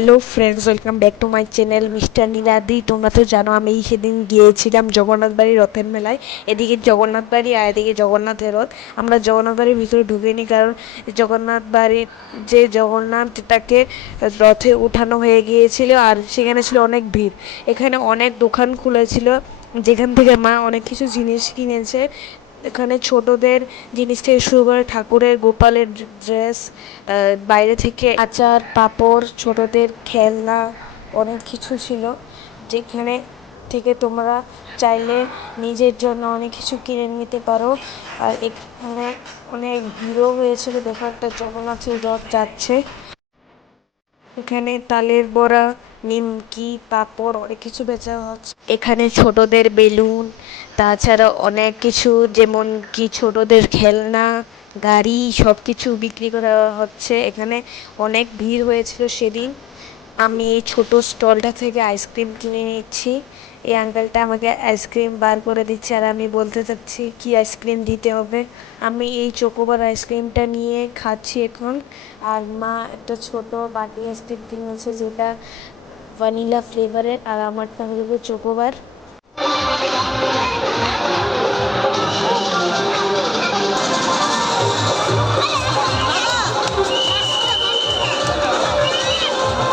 Hello friends, welcome back to my channel mister Niladi. তোমরা তো জানো আমি সেদিন গিয়েছিলাম জগন্নাথ বাড়ির রথের মেলায়। এদিকে জগন্নাথ বাড়ি আর এদিকে জগন্নাথের রথ। আমরা জগন্নাথ বাড়ির ভিতরে ঢুকিনি, কারণ জগন্নাথ বাড়ির যে জগন্নাথটাকে রথে উঠানো হয়ে গিয়েছিল আর সেখানে ছিল অনেক ভিড়। এখানে অনেক দোকান খুলেছিল, যেখান থেকে মা অনেক কিছু জিনিস কিনেছে। এখানে ছোটদের জিনিস থেকে শুরু করে ঠাকুরের গোপালের ড্রেস, বাইরে থেকে আচার পাঁপড়, ছোটদের খেলনা, অনেক কিছু ছিল, যেখানে থেকে তোমরা চাইলে নিজের জন্য অনেক কিছু কিনে নিতে পারো। আর এখানে অনেক ভিড়ও হয়েছিল, দেখো একটা জগন্নাথের রথ যাচ্ছে। এখানে তালের বড়া, নিমকি, পাঁপড় অনেক কিছু বেচা হচ্ছে। এখানে ছোটদের বেলুন, তাছাড়া অনেক কিছু, যেমন কি ছোটদের খেলনা, গাড়ি, সব কিছু বিক্রি করা হচ্ছে। এখানে অনেক ভিড় হয়েছিল সেদিন। আমি এই ছোট স্টলটা থেকে আইসক্রিম কিনে নিচ্ছি। এই আঙ্কেলটা আমাকে আইসক্রিম বার করে দিচ্ছে আর আমি বলতে চাচ্ছি কি আইসক্রিম দিতে হবে। আমি এই চোকোবার আইসক্রিমটা নিয়ে খাচ্ছি এখন। আর মা একটা ছোট বাটি আইসক্রিম কিনেছে, যেটা ভ্যানিলা ফ্লেভারের, আর আমারটা হলো চোকোবার।